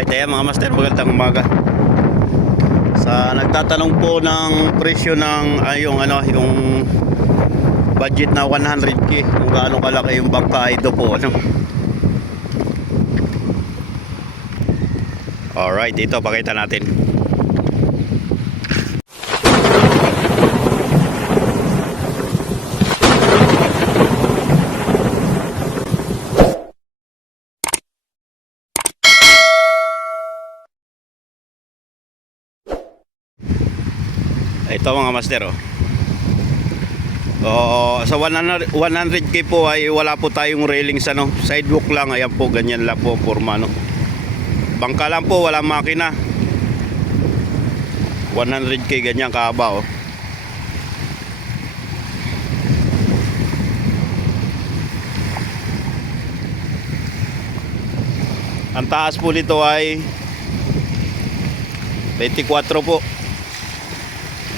Alright, ayan mga master, magandang umaga. Sa nagtatanong po ng presyo ng yung budget na 100k, kung gaano kalaki yung bangka, ito po Alright, ito pakita natin. Ito mga master, sa 100k po ay wala po tayong railings, sidewalk lang. Ayan po, ganyan lang po forma, bangka lang po, walang makina. 100k, ganyan kahaba, Ang taas po nito ay 24 po,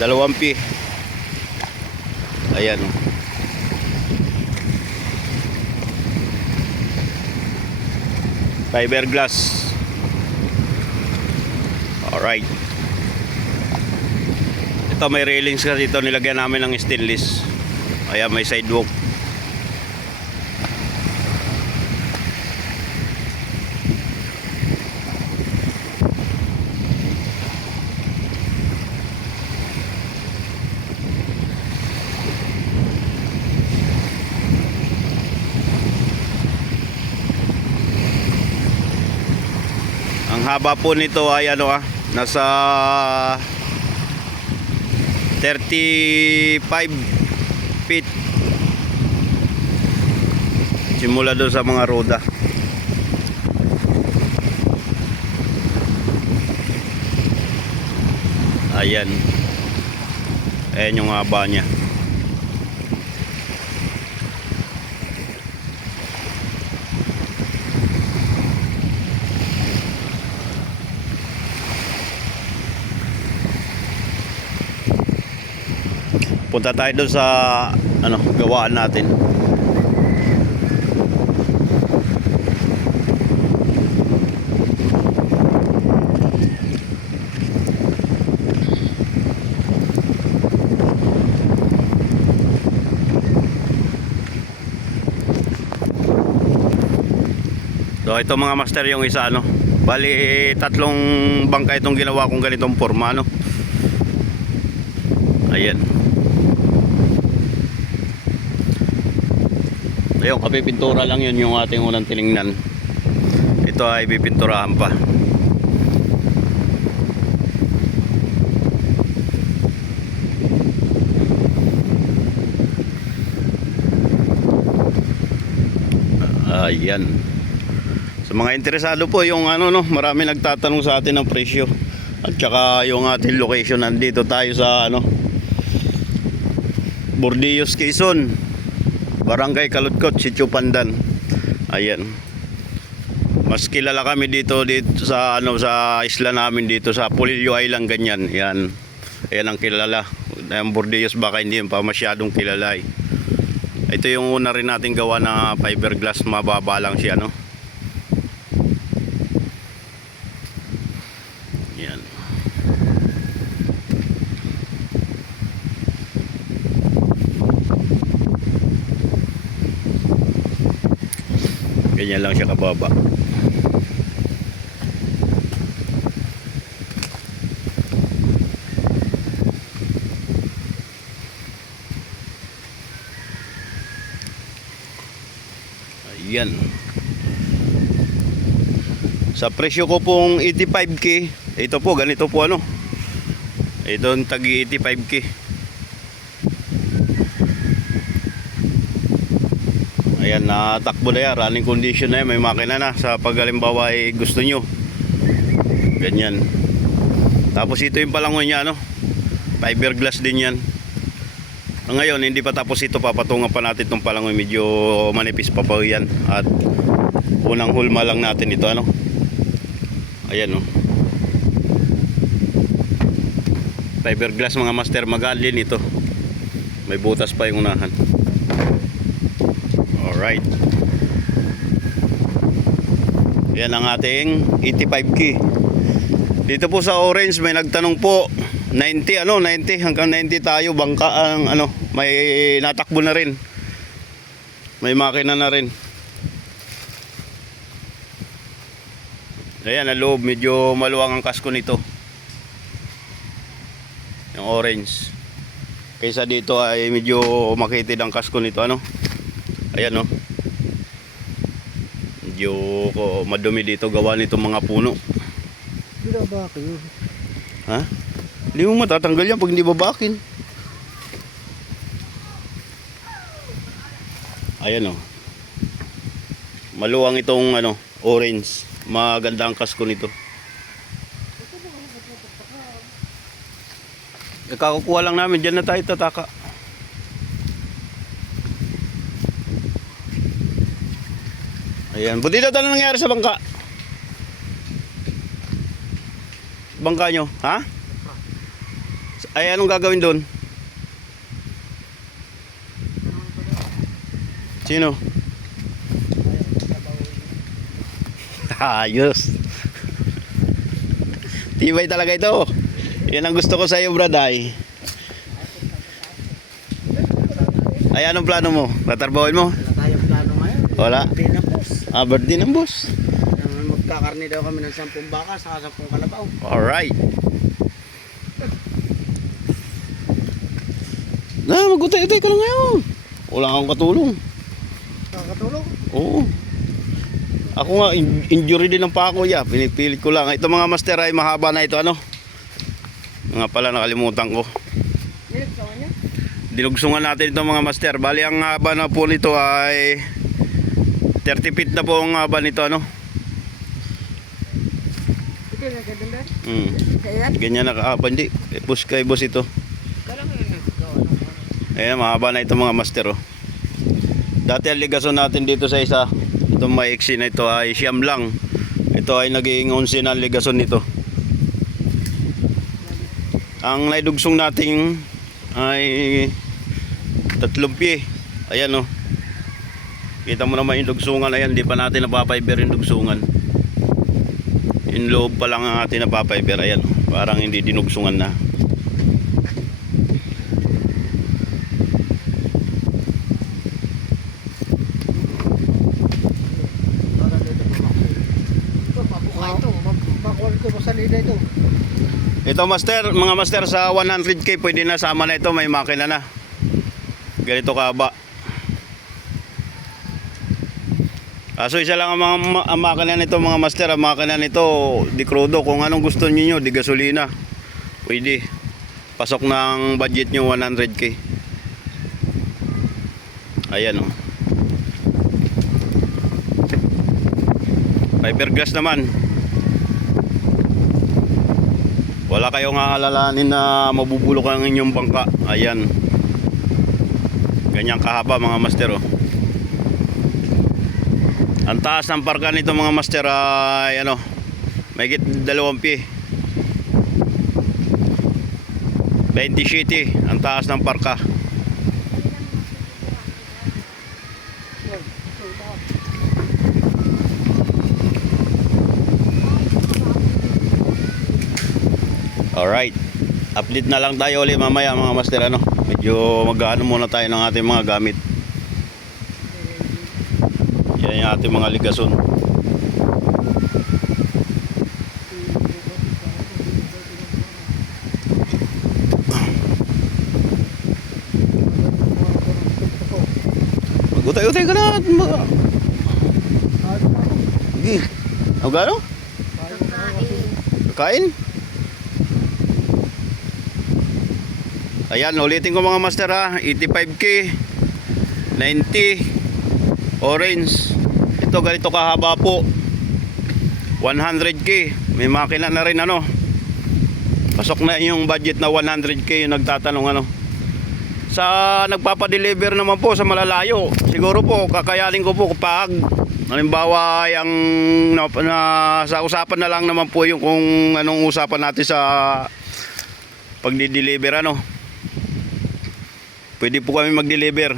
2 pi. Ayan, fiberglass. Alright, ito may railings kasi dito, nilagyan namin ng stainless. Ayan, may sidewalk. Ang haba po nito ay nasa 35 feet simula doon sa mga roda. Ayan, ayan yung haba niya. Punta tayo doon sa gawaan natin. So ito mga master, yung isa bali 3 bangka itong ginawa kong ganitong forma, Ayan. Ayun, kapipintura lang yun yung ating unang tiningnan. Ito ay pipinturahan pa. Ayan. Sa mga interesado po, yung marami nagtatanong sa atin ng presyo at saka yung ating location. Nandito tayo sa Bordillos, Quezon, Barangay Kaludkot, Sitio Pandan. Ayan. Mas kilala kami dito sa sa isla namin dito sa Polillo Island, ganyan. Yan. Ayan ang kilala. Ang Bordillos baka hindi pa masyadong kilala. Ito yung una rin nating gawa na fiberglass, mababa lang siya, Yan. Ganyan lang siya kababa. Ayan. Sa presyo ko pong 85k, ito po, ganito po ito ang tagi 85k. Ayan, natakbo na yan, running condition na yan, may makina na. Sa pag-halimbawa ay gusto nyo, ganyan. Tapos ito yung palangon niya, fiberglass din yan. Ngayon hindi pa tapos ito, papatungan pa natin itong palangon, medyo manipis pa po yan. At unang hulma lang natin ito, ayan, fiberglass mga master, magaan din ito, may butas pa yung unahan. Alright. Yan ang ating 85K. Dito po sa orange may nagtanong po 90 hanggang 90 tayo, bangka ang may natakbo na rin. May makina na rin. Ayan, ang loob medyo maluwang ang kasko nito. Yung orange. Kaysa dito ay medyo makitid ang kasko nito, Ayan, medyo madumi dito gawa nitong mga puno. Hindi na bakin yun. Ha? Hindi mo matatanggal yan pag hindi babakin. Ayan, maluwang itong orange. Maganda ang kasko nito. Kakukuha lang namin, dyan na tayo tataka. Ayan, buti na tanong nangyari sa bangka. Bangka nyo, ha? Ay, anong gagawin doon? Sino? Ayos. Tibay talaga ito. Yan ang gusto ko sa iyo, braday. Ay, anong plano mo? Tatarbawin mo? Wala tayong plano ngayon. Wala? Birthday ng boss. Birthday ng boss. Magkakarni daw kami ng 10 baka saka 10 kalabaw. Alright. Magutay-utay ka lang ngayon. Wala kang katulong. Kakatulong? Oo. Ako nga, injury din ng pako ya. Pinipilit ko lang. Ito mga master ay mahaba na ito, Mga pala nakalimutan ko. Nilagsawan niya? Dinugsungan natin ito mga master. Bali ang haba na po nito ay 30 feet na po ang haba nito, Ito na ganda. Kaya? Ganyan nakahaba. Hindi, push kay boss ito. Kala mo yun naggawa ng Ayan, mahaba na ito mga master, Dati ang ligason natin dito sa isa. Itong maiksi na ito ay siyam lang. Ito ay naging 11 na ang ligason nito. Ang naidugsong natin ay 3 pie. Ayan, Kita mo naman yung dugsungan. Ayan, di pa natin napapiber yung dugsungan. Yung loob pa lang ang atin napapiber. Ayan, parang hindi dinugsungan na. Ito master, mga master sa 100K pwede na, sama na ito, may makina na. Ganito kahaba. So isa lang ang makina nito mga master, ang makina nito di crudo. Kung anong gusto niyo, di gasolina. Pwede. Pasok ng budget nyo 100K. Ayan, Fiberglass naman. Wala kayong aalalahanin na mabubulok ang inyong bangka. Ayan. Ganyan kahaba mga master, Ang taas ng parka nito mga master ay mahigit 2 pie. 27 ang taas ng parka. Alright, update na lang tayo ulit mamaya mga master, medyo mag-ano muna tayo ng ating mga gamit. Yan yung ating mga ligason. Mag-utay-utay ka na. Sige. Ang gano? Kain? Ayan, ulitin ko mga master, 85K, 90, orange. Ito ganito kahaba po. 100K. May makina na rin, Pasok na yung budget na 100K yung nagtatanong, Sa nagpapadeliver naman po sa malalayo, siguro po kakayanin ko po kapag halimbawa yung sa usapan na lang naman po yung kung anong usapan natin sa pagdi-deliver, Pwede po kami mag-deliver.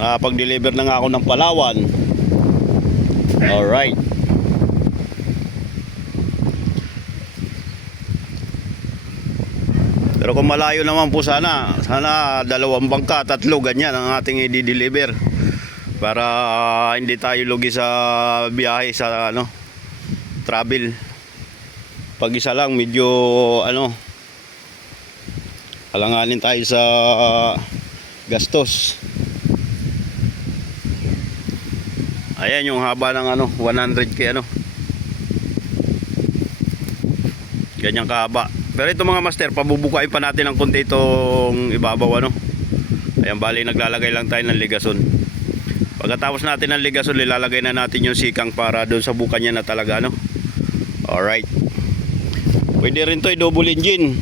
Pag-deliver na nga ako ng Palawan. Alright. Pero kung malayo naman po sana 2 bangka, 3 ganyan ang ating i-deliver. Para hindi tayo lugi sa biyahe sa travel. Pag isa lang medyo alanganin tayo sa gastos. Ayan yung haba ng 100k Ganyang kahaba. Pero ito mga master, pabubukain pa natin ng konti itong ibabaw Ayan, bali naglalagay lang tayo ng ligason. Pagkatapos natin ng ligason, ilalagay na natin yung sikang para doon sa buka niya na talaga Alright. Pwede rin to double engine.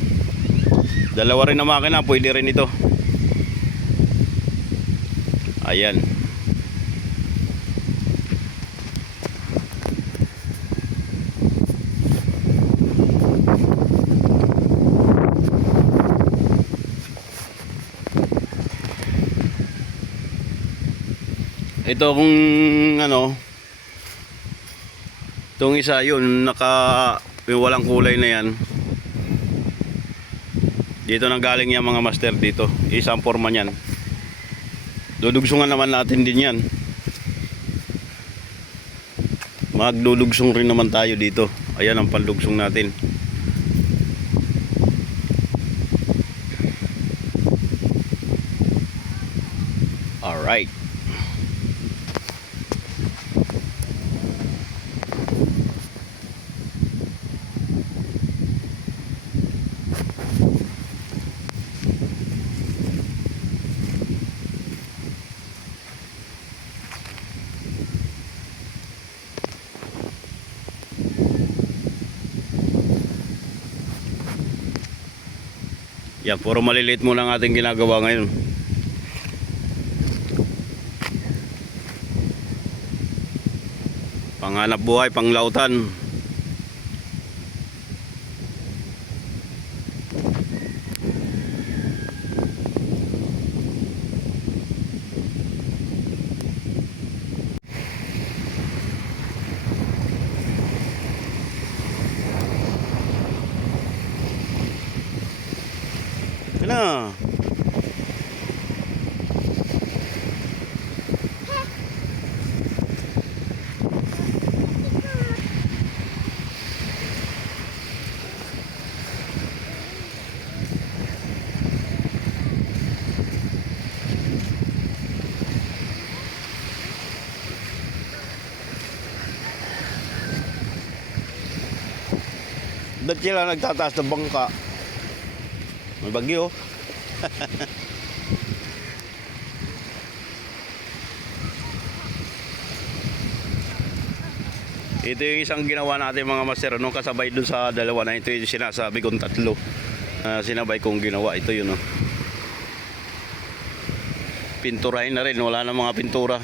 Dalawa rin na makina, pwede rin ito. Ayan. Ito kung itong isa yun yung walang kulay na yan. Dito nang galing yung mga master dito. Isang forma niyan. Dudugsungan naman natin din yan. Magdudugsong rin naman tayo dito. Ayan ang pandugsong natin. Alright. Yan, puro maliliit muna ang ating ginagawa ngayon. Panghanap buhay, panglautan. Na. Ba't sila nagtataas ng bangka? May bagyo. Ito yung isang ginawa natin mga master kasabay dun sa dalawa na ito yung sinasabi kong 3 sinabay kong ginawa. Ito yun pinturahin na rin, wala na mga pintura.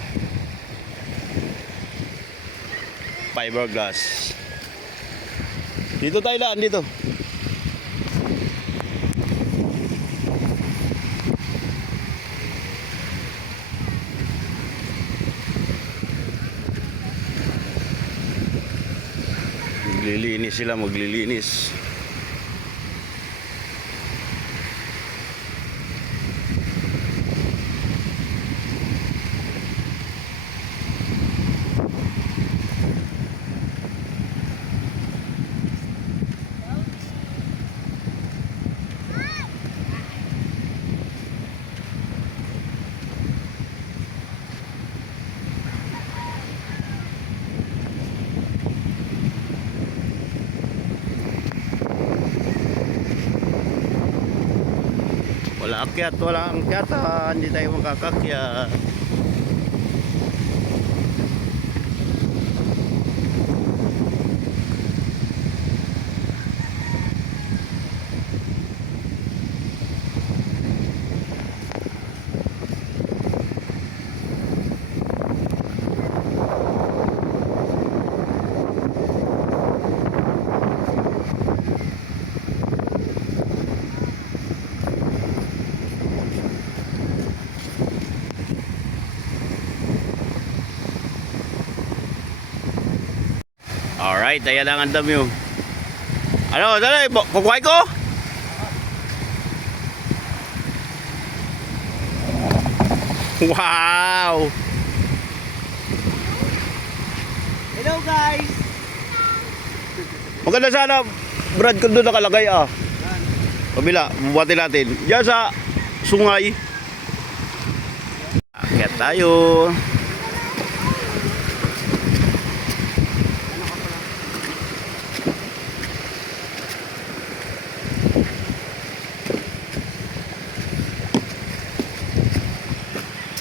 Fiberglass. Dito tayo daan dito. Maglilinis sila, maglilinis. Wala akyat, wala akyat, hindi tayo makakakyat. Alright, ayan ang andam yun. Ano, dali, kukuhay ko? Wow! Hello guys! Maganda sana, Brad, kung doon nakalagay Kabila, bubuhatin natin. Diyan sa sungay. Akyat tayo.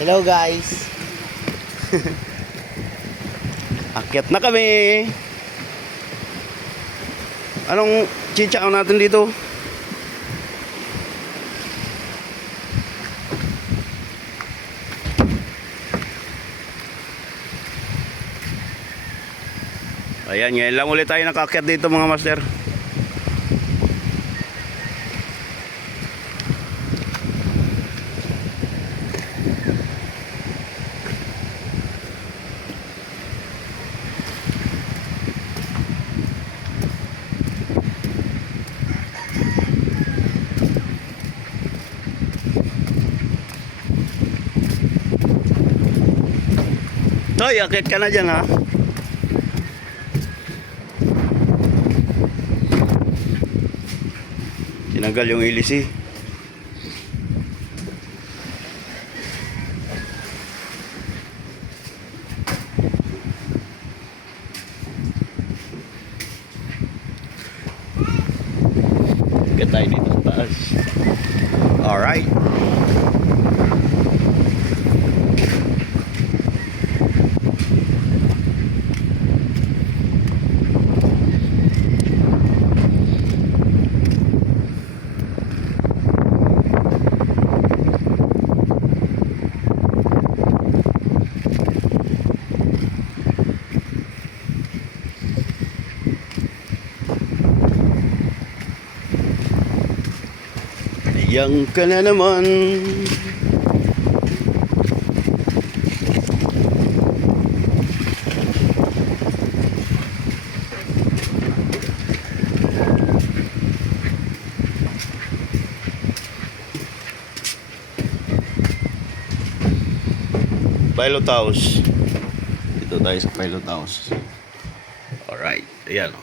Hello guys! Akyat na kami. Anong chicha natin dito? Ayan, ngayon lang ulit tayo nakakyat dito mga master. Toy, akyat ka na dyan ha. Tinanggal yung ilis. Akyat tayo dito sa taas. Alright. Yang ka na naman. Pilot House. Dito tayo sa Pilot House. Alright, ayan o.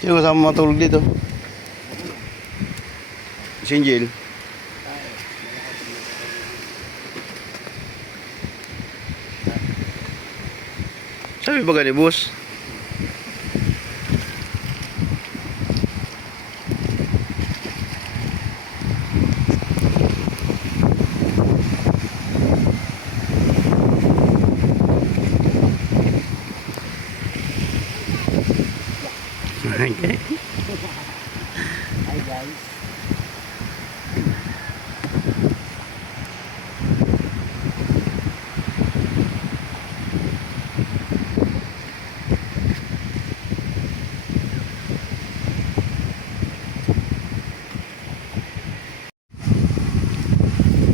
Sino kasama matulog dito? Si Angel. Sabi ba gani, boss? Okay. Hi guys!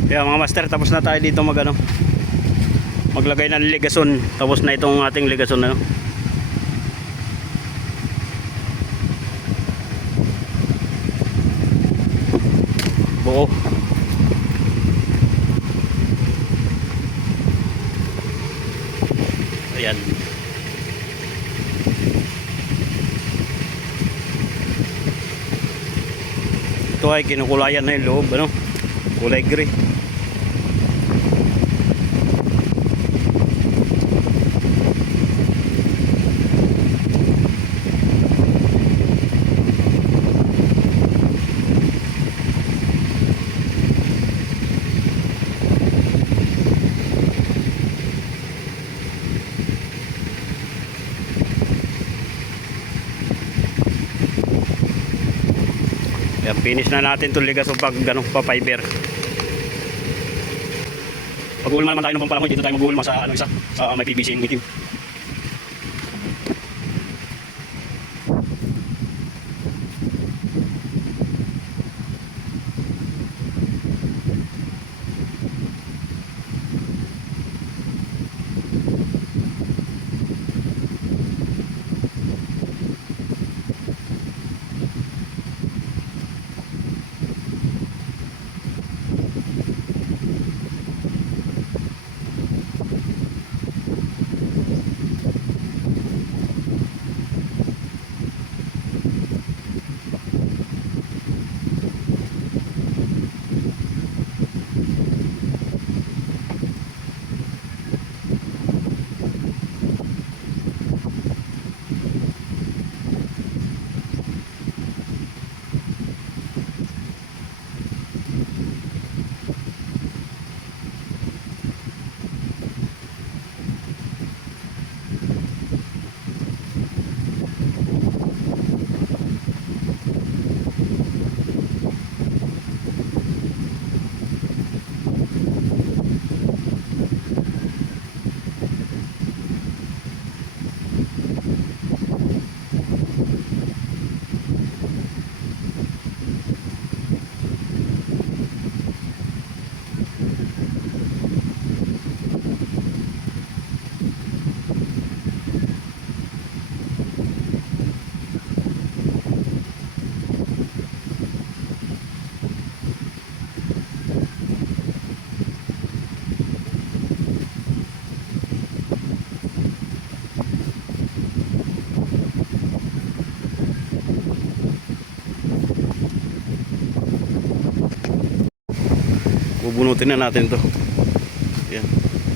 Yeah, mga master, tapos na tayo dito maglagay ng ligason. Tapos na itong ating ligason buo. Ayan. Ito ay kinukulayan na yung loob, kulay gray. finish na natin itong ligas o pag ganun, pa fiber. Pag-uulma naman tayo ng pampalangoy, dito tayo mag-uulma sa ano isa, sa may PVC yung itim. Bubunutin na natin ito. Yan.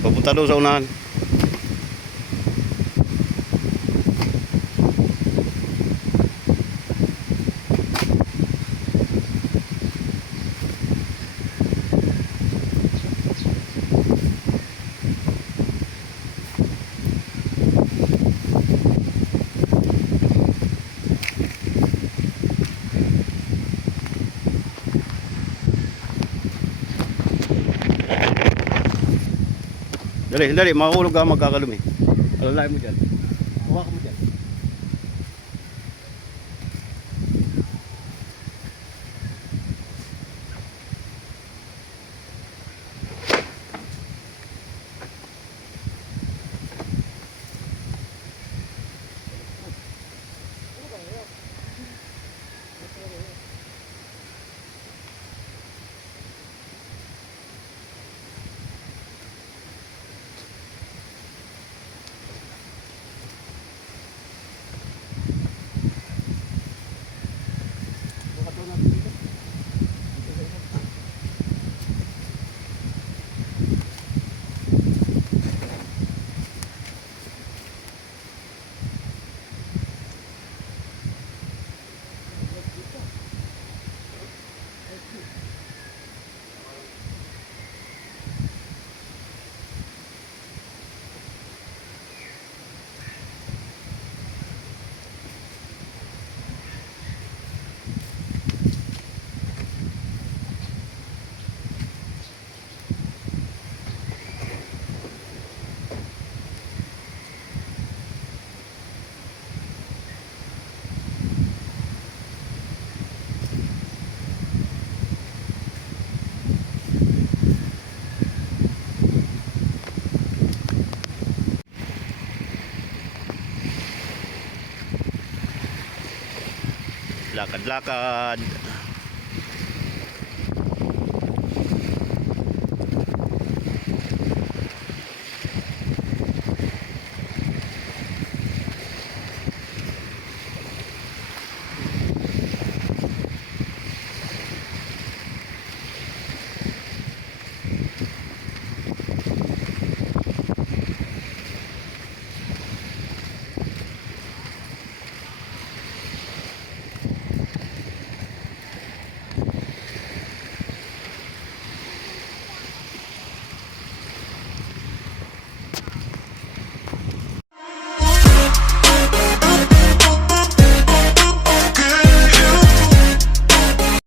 Papunta daw sa unahan. Dali, dali, mahulog ka magkakalumi. Alalayan mo dyan. Hawakan mo dyan. Lakad-lakad.